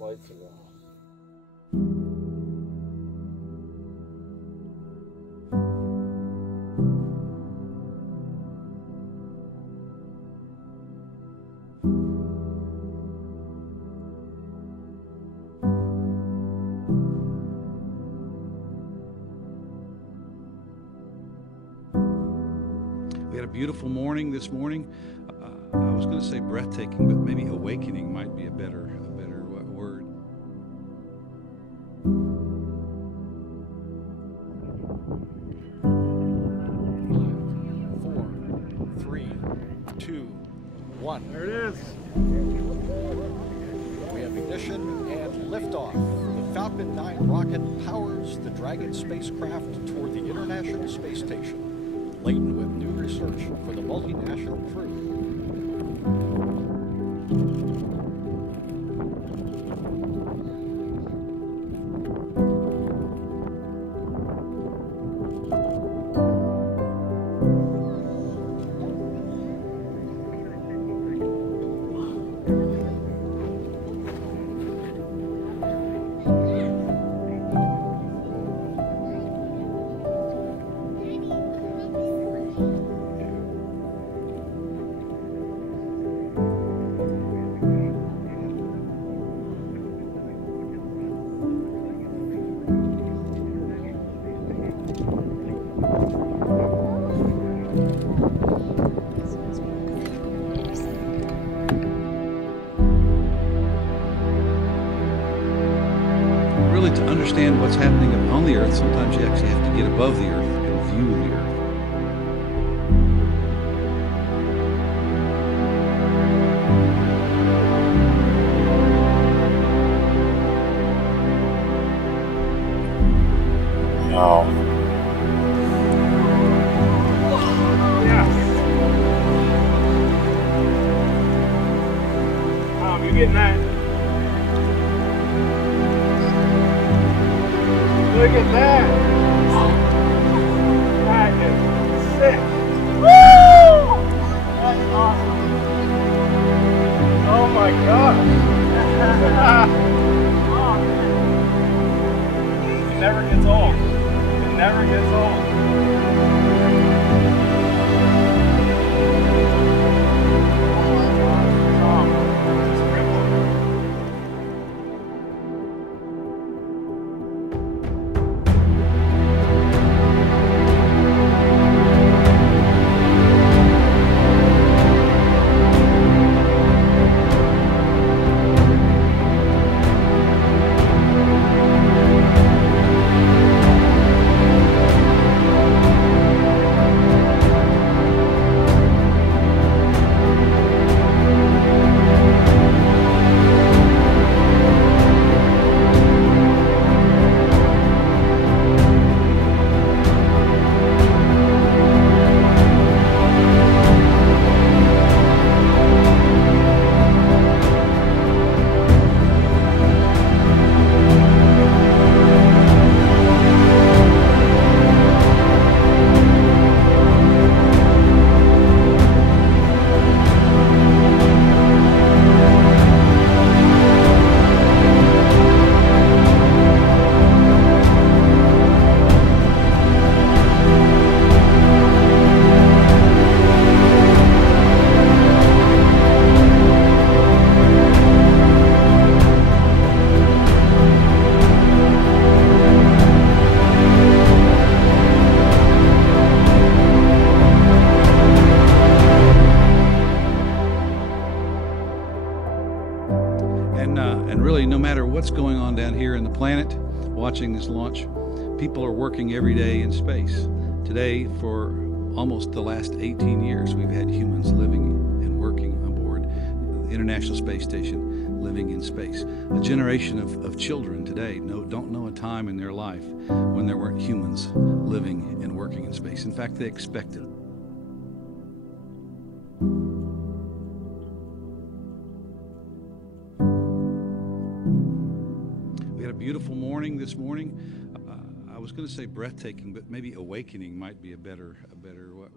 lights are off. We had a beautiful morning this morning. I was going to say breathtaking, but maybe awakening might be a better word. Five, 4, 3, 2, 1. There it is. We have ignition and liftoff. The Falcon 9 rocket powers the Dragon spacecraft toward the International Space Station, laden with new research for the multinational crew. Really, to understand what's happening on the Earth, sometimes you actually have to get above the Earth and view the Earth. No. Yeah. You getting that? Look at that! That is sick! Woo! That's awesome! Oh my gosh! Oh, man. It never gets old. It never gets old. And really, no matter what's going on down here in the planet, watching this launch, people are working every day in space. Today, for almost the last 18 years, we've had humans living and working aboard the International Space Station, living in space. A generation of children today don't know a time in their life when there weren't humans living and working in space. In fact, they expect it. We had a beautiful morning this morning. I was going to say breathtaking, but maybe awakening might be a better word.